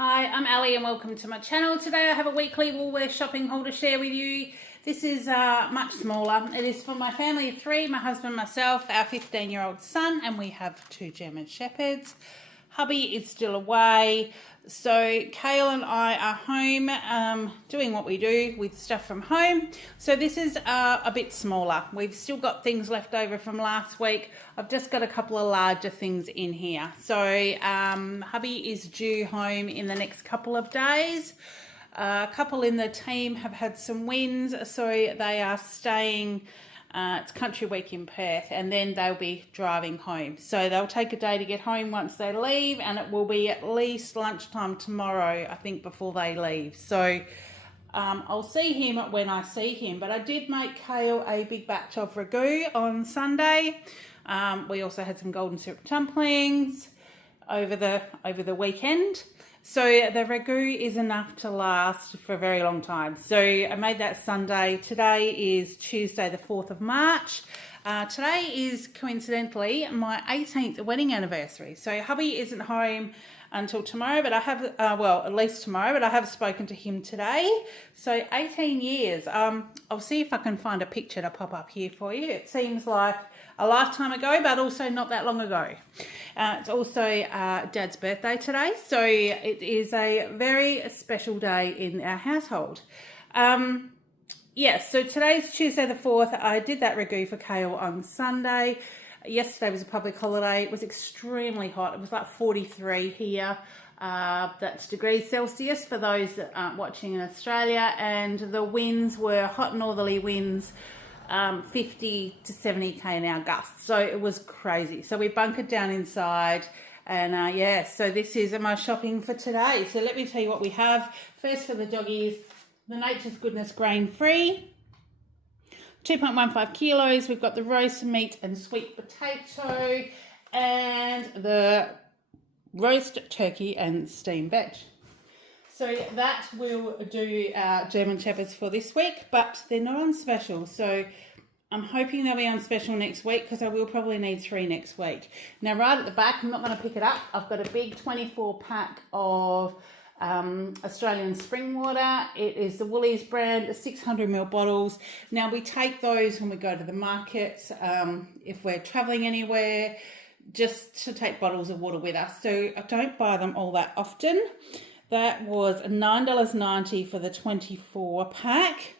Hi, I'm Ali and welcome to my channel. Today I have a weekly Woolworths shopping haul to share with you. This is much smaller. It is for my family of three, my husband, myself, our 15-year-old son, and we have two German Shepherds. Hubby is still away, so Kale and I are home doing what we do with stuff from home. So this is a bit smaller. We've still got things left over from last week. I've just got a couple of larger things in here. So Hubby is due home in the next couple of days. A couple in the team have had some wins, so they are staying. It's Country Week in Perth, and then they'll be driving home. So they'll take a day to get home once they leave, and it will be at least lunchtime tomorrow, I think, before they leave. So I'll see him when I see him. But I did make Kale a big batch of ragu on Sunday. We also had some golden syrup dumplings over the weekend. So the ragu is enough to last for a very long time. So I made that Sunday. Today is Tuesday, the 4th of March. Today is coincidentally my 18th wedding anniversary. So hubby isn't home until tomorrow, but I have, well, at least tomorrow, but I have spoken to him today. So 18 years. I'll see if I can find a picture to pop up here for you. It seems like a lifetime ago, but also not that long ago. It's also Dad's birthday today, so it is a very special day in our household. So today's Tuesday the 4th. I did that ragu for Kale on Sunday. Yesterday was a public holiday. It was extremely hot. It was like 43 here. That's degrees Celsius for those that aren't watching in Australia, and the winds were hot northerly winds, 50 to 70k an hour gusts. So it was crazy. So we bunkered down inside, and so this is my shopping for today. So let me tell you what we have. First, for the doggies, the Nature's Goodness grain free, 2.15 kilos. We've got the roast meat and sweet potato, and the roast turkey and steamed veg. So that will do our German Shepherds for this week, but they're not on special. So I'm hoping they'll be on special next week, because I will probably need 3 next week. Now, right at the back, I'm not going to pick it up. I've got a big 24 pack of Australian spring water. It is the Woolies brand, 600ml bottles. Now, we take those when we go to the markets, if we're traveling anywhere, just to take bottles of water with us. So I don't buy them all that often. That was $9.90 for the 24 pack.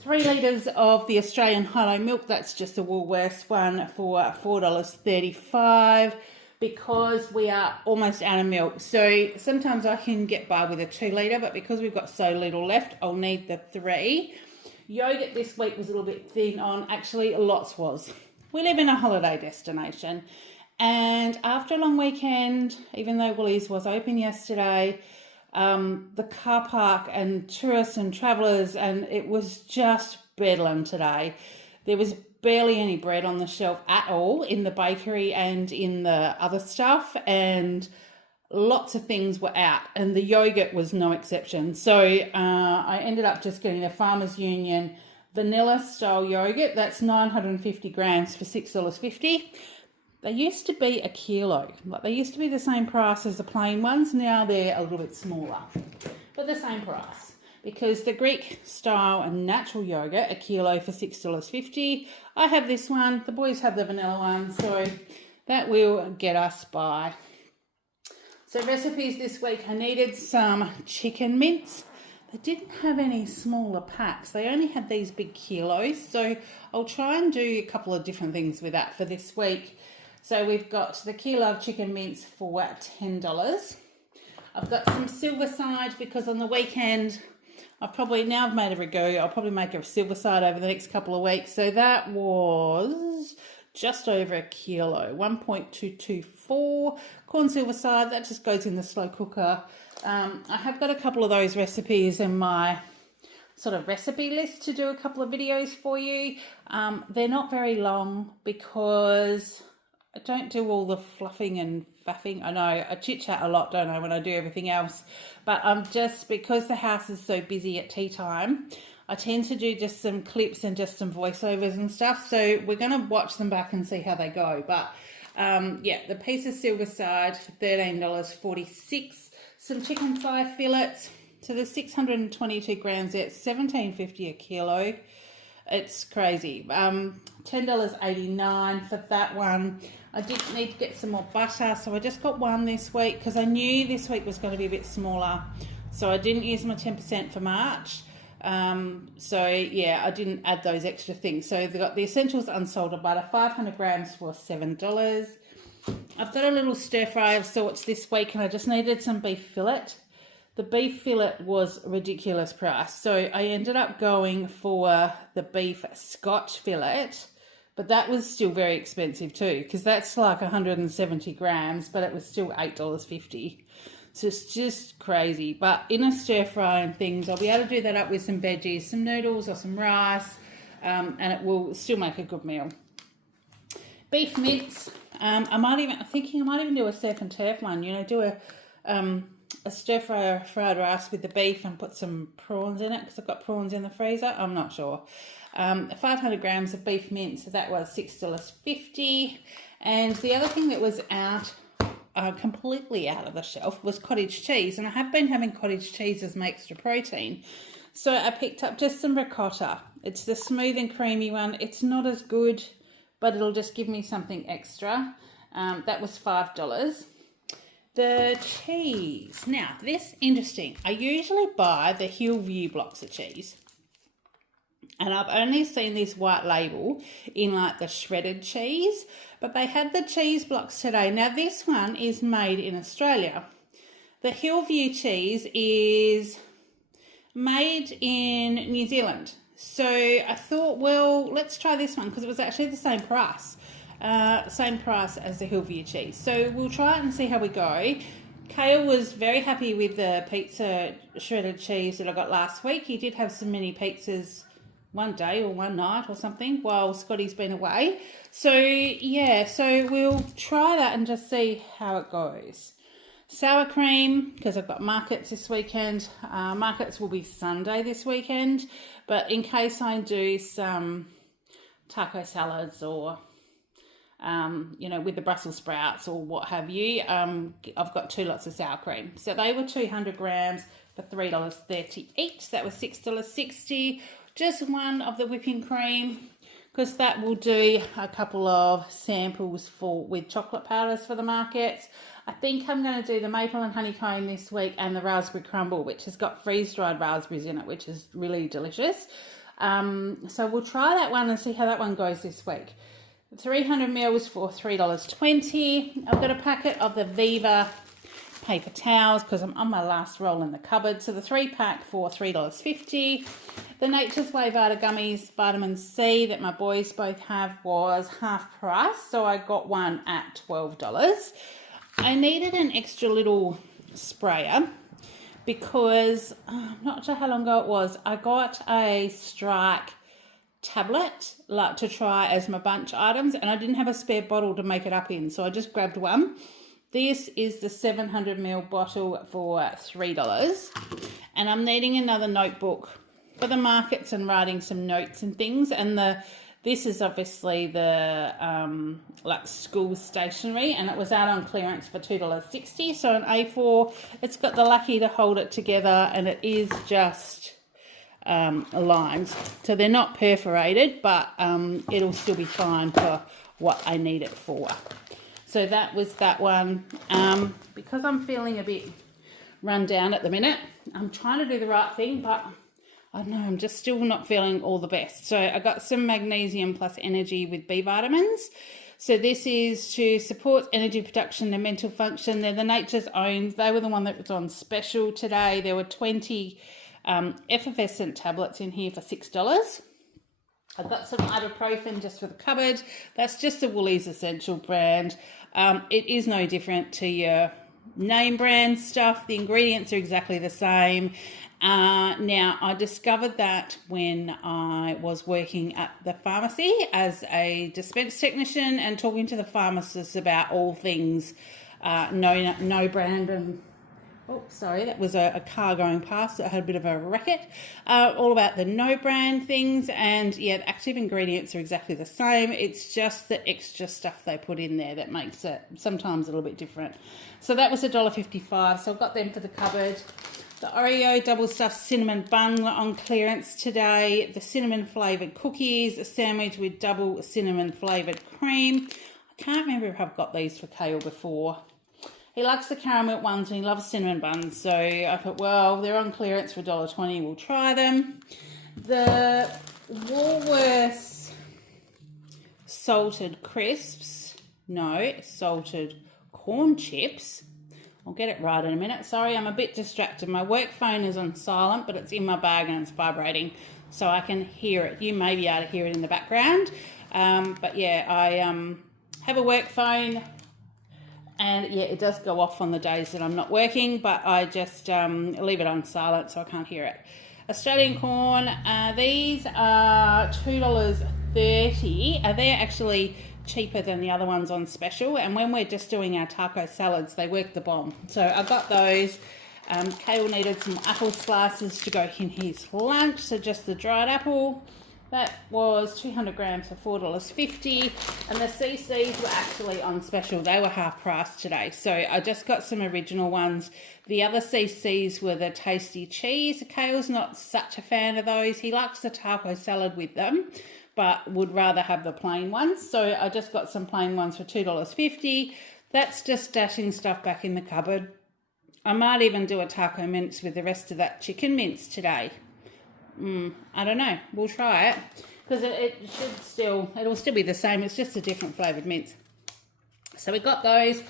3 litres of the Australian Hilo milk. That's just the Woolworths one for $4.35, because we are almost out of milk. So sometimes I can get by with a 2 litre, but because we've got so little left, I'll need the 3. Yogurt this week was a little bit thin on. Actually, lots was. We live in a holiday destination, and after a long weekend, even though Woolies was open yesterday, the car park and tourists and travellers, and it was just bedlam today. There was barely any bread on the shelf at all in the bakery and in the other stuff, and lots of things were out, and the yogurt was no exception. So I ended up just getting a Farmers Union vanilla style yogurt. That's 950 grams for $6.50. They used to be a kilo. Like, they used to be the same price as the plain ones. Now they're a little bit smaller, but the same price, because the Greek style and natural yogurt, a kilo for $6.50. I have this one. The boys have the vanilla one, so that will get us by. So recipes this week, I needed some chicken mince. They didn't have any smaller packs. They only had these big kilos, so I'll try and do a couple of different things with that for this week. So we've got the kilo of chicken mince for $10. I've got some silver side, because on the weekend, I've made a ragu. I'll probably make a silver side over the next couple of weeks. So that was just over a kilo, 1.224. Corn silver side, that just goes in the slow cooker. I have got a couple of those recipes in my sort of recipe list to do a couple of videos for you. They're not very long, because I don't do all the fluffing and faffing. I know I chit chat a lot, don't I, when I do everything else, but because the house is so busy at tea time, I tend to do just some clips and just some voiceovers and stuff. So we're going to watch them back and see how they go. But the piece of silver side for $13.46. some chicken thigh fillets. So there's 622 grams there. It's $17.50 a kilo. It's crazy. $10.89 for that one. I did need to get some more butter, so I just got one this week because I knew this week was going to be a bit smaller. So I didn't use my 10% for March. So yeah, I didn't add those extra things. So they've got the Essentials unsalted butter, 500 grams for $7. I've got a little stir fry of sorts this week, and I just needed some beef fillet. The beef fillet was a ridiculous price, so I ended up going for the beef Scotch fillet, but that was still very expensive too, because that's like 170 grams, but it was still $8.50. So it's just crazy. But in a stir fry and things, I'll be able to do that up with some veggies, some noodles or some rice, and it will still make a good meal. Beef mince. I'm thinking I might even do a surf and turf one. You know, do a stir fry fried rice with the beef and put some prawns in it because I've got prawns in the freezer. I'm not sure. 500 grams of beef mince, so that was $6.50. And the other thing that was out, completely out of the shelf, was cottage cheese. And I have been having cottage cheese as my extra protein. So I picked up just some ricotta. It's the smooth and creamy one. It's not as good, but it'll just give me something extra. That was $5. The cheese. Now, this interesting. I usually buy the Hillview blocks of cheese. And I've only seen this white label in like the shredded cheese. But they had the cheese blocks today. Now, this one is made in Australia. The Hillview cheese is made in New Zealand. So I thought, well, let's try this one because it was actually the same price. Same price as the Hillview cheese. So we'll try it and see how we go. Kale was very happy with the pizza shredded cheese that I got last week. He did have some mini pizzas one day or one night or something while Scotty's been away. So yeah, so we'll try that and just see how it goes. Sour cream, because I've got markets this weekend. Markets will be Sunday this weekend, but in case I do some taco salads or you know, with the Brussels sprouts or what have you, I've got 2 lots of sour cream. So they were 200 grams for $3.30 each. That was $6.60. Just one of the whipping cream, because that will do a couple of samples with chocolate powders for the markets. I think I'm going to do the maple and honeycomb this week and the raspberry crumble, which has got freeze-dried raspberries in it, which is really delicious. So we'll try that one and see how that one goes this week. 300 mils for $3.20. I've got a packet of the Viva paper towels because I'm on my last roll in the cupboard. So the 3-pack for $3.50. The Nature's Way Vita Gummies Vitamin C that my boys both have was half price. So I got one at $12. I needed an extra little sprayer because I'm not sure how long ago it was. I got a Strike tablet like to try as my bunch items, and I didn't have a spare bottle to make it up in, so I just grabbed one. This is the 700ml bottle for $3, and I'm needing another notebook for the markets and writing some notes and things. And this is obviously the like school stationery, and it was out on clearance for $2.60. So an A4, it's got the Lucky to hold it together, and it is just lines, so they're not perforated, but it'll still be fine for what I need it for. So that was that one. Because I'm feeling a bit run down at the minute, I'm trying to do the right thing, but I don't know, I'm just still not feeling all the best. So I got some magnesium plus energy with B vitamins. So this is to support energy production and mental function. They're the Nature's Own. They were the one that was on special today. There were 20 effervescent tablets in here for $6. I've got some ibuprofen just for the cupboard. That's just the Woolies Essential brand. It is no different to your name brand stuff. The ingredients are exactly the same. Now, I discovered that when I was working at the pharmacy as a dispense technician and talking to the pharmacists about all things no brand and Oh, sorry, that was a car going past that had a bit of a racket. All about the no brand things, and yeah, the active ingredients are exactly the same. It's just the extra stuff they put in there that makes it sometimes a little bit different. So that was $1.55, so I've got them for the cupboard. The Oreo double stuffed cinnamon bun were on clearance today. The cinnamon flavoured cookies, a sandwich with double cinnamon flavoured cream. I can't remember if I've got these for Kale before. He likes the caramel ones and he loves cinnamon buns. So I thought, well, they're on clearance for $1.20. We'll try them. The Woolworths salted crisps. No, salted corn chips. I'll get it right in a minute. Sorry, I'm a bit distracted. My work phone is on silent, but it's in my bag and it's vibrating, so I can hear it. You may be able to hear it in the background. But yeah, I have a work phone, and yeah, it does go off on the days that I'm not working, but I just leave it on silent so I can't hear it. Australian corn, these are $2.30. They're actually cheaper than the other ones on special, and when we're just doing our taco salads, they work the bomb. So I got those. Kale needed some apple slices to go in his lunch, so just the dried apple. That was 200 grams for $4.50, and the CCs were actually on special. They were half price today, so I just got some original ones. The other CCs were the tasty cheese. Kale's not such a fan of those. He likes the taco salad with them, but would rather have the plain ones. So I just got some plain ones for $2.50. That's just stashing stuff back in the cupboard. I might even do a taco mince with the rest of that chicken mince today. I don't know. We'll try it, because it'll still be the same. It's just a different flavoured mince. So we got those.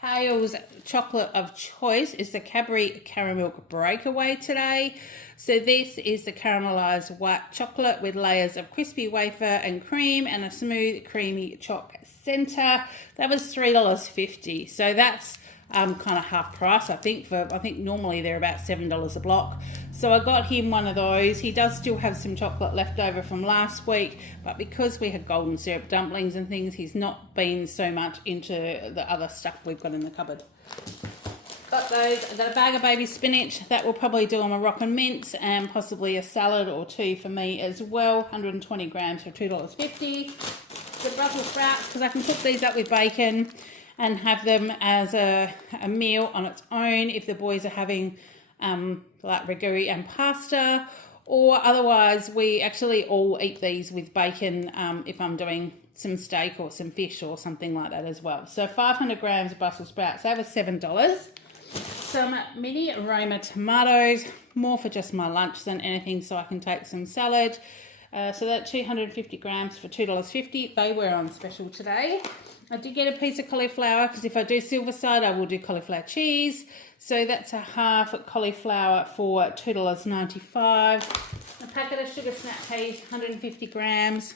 Kale's chocolate of choice is the Cadbury Caramel Breakaway today. So this is the caramelised white chocolate with layers of crispy wafer and cream and a smooth creamy choc centre. That was $3.50. So that's kind of half price, I think. I think normally they're about $7 a block. So I got him one of those. He does still have some chocolate left over from last week, but because we had golden syrup dumplings and things, he's not been so much into the other stuff we've got in the cupboard. Got those. I got a bag of baby spinach. That will probably do on a rock and mince, and possibly a salad or two for me as well. 120 grams for $2.50. The Brussels sprouts, because I can cook these up with bacon and have them as a meal on its own if the boys are having like ragu and pasta, or otherwise we actually all eat these with bacon if I'm doing some steak or some fish or something like that as well. So 500 grams of Brussels sprouts, they were $7. Some mini Roma tomatoes, more for just my lunch than anything, so I can take some salad. So that's 250 grams for $2.50. They were on special today. I did get a piece of cauliflower, because if I do Silverside, I will do cauliflower cheese. So that's a half cauliflower for $2.95. A packet of sugar snap peas, 150 grams.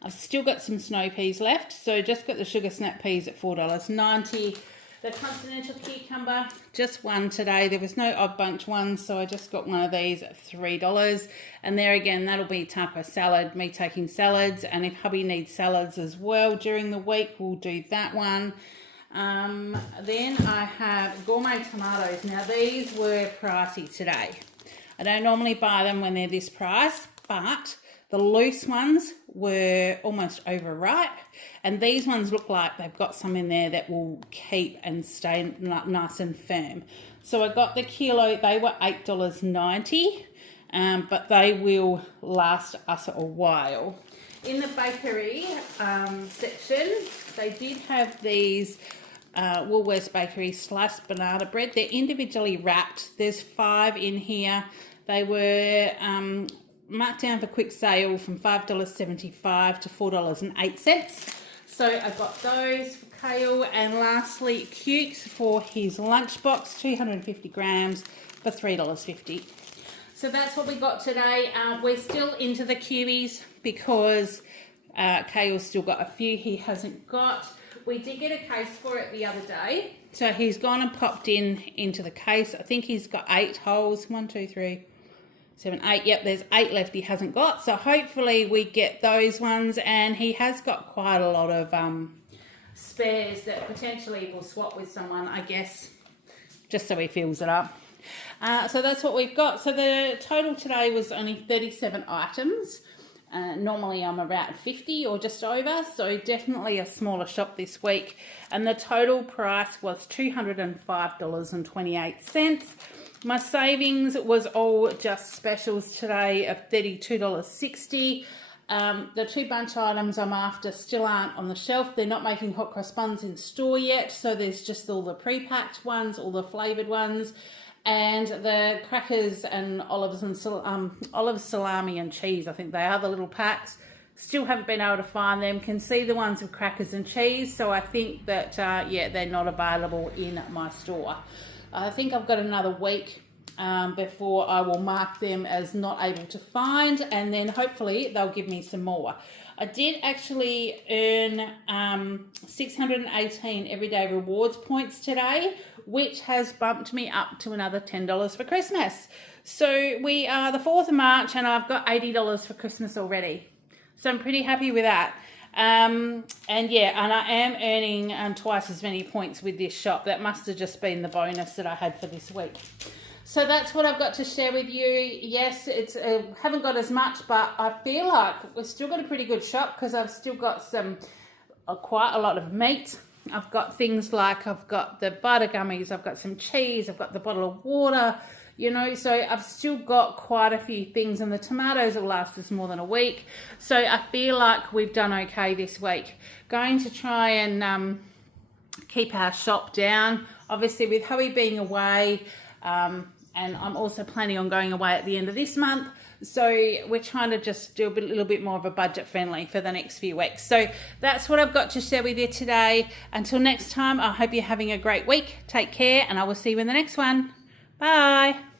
I've still got some snow peas left, so just got the sugar snap peas at $4.90. The continental cucumber, just one today. There was no odd bunch ones, so I just got one of these at $3. And there again, that'll be taco salad, me taking salads. And if hubby needs salads as well during the week, we'll do that one. Then I have gourmet tomatoes. Now these were pricey today. I don't normally buy them when they're this price, but the loose ones were almost overripe, and these ones look like they've got some in there that will keep and stay nice and firm. So I got the kilo, they were $8.90, but they will last us a while. In the bakery section, they did have these Woolworths Bakery sliced banana bread. They're individually wrapped. There's 5 in here. They were marked down for quick sale from $5.75 to $4.08. So I got those for Kale. And lastly, Cukes for his lunchbox, 250 grams for $3.50. So that's what we got today. We're still into the cubies because Kale's still got a few he hasn't got. We did get a case for it the other day. So he's gone and popped into the case. I think he's got 8 holes. 1, 2, 3, 7, 8. Yep, there's 8 left he hasn't got. So hopefully we get those ones. And he has got quite a lot of spares that potentially will swap with someone, I guess, just so he fills it up. So that's what we've got. So the total today was only 37 items. Normally I'm around 50 or just over, so definitely a smaller shop this week. And the total price was $205.28. My savings was all just specials today of $32.60. The 2 bunch items I'm after still aren't on the shelf. They're not making hot cross buns in store yet, so there's just all the pre-packed ones, all the flavoured ones, and the crackers and olives and olives, salami and cheese. I think they are the little packs. Still haven't been able to find them. Can see the ones with crackers and cheese, so I think that yeah, they're not available in my store. I think I've got another week before I will mark them as not able to find, and then hopefully they'll give me some more. I did actually earn 618 everyday rewards points today, which has bumped me up to another $10 for Christmas. So we are the 4th of March and I've got $80 for Christmas already. So I'm pretty happy with that. And yeah, and I am earning twice as many points with this shop. That must have just been the bonus that I had for this week. So that's what I've got to share with you. Yes, it's haven't got as much, but I feel like we've still got a pretty good shop because I've still got some quite a lot of meat. I've got things like I've got the butter gummies, I've got some cheese, I've got the bottle of water, you know, so I've still got quite a few things, and the tomatoes will last us more than a week. So I feel like we've done okay this week. Going to try and keep our shop down, obviously with Hubby being away, and I'm also planning on going away at the end of this month. So we're trying to just do a little bit more of a budget friendly for the next few weeks. So that's what I've got to share with you today. Until next time, I hope you're having a great week. Take care, and I will see you in the next one. Bye.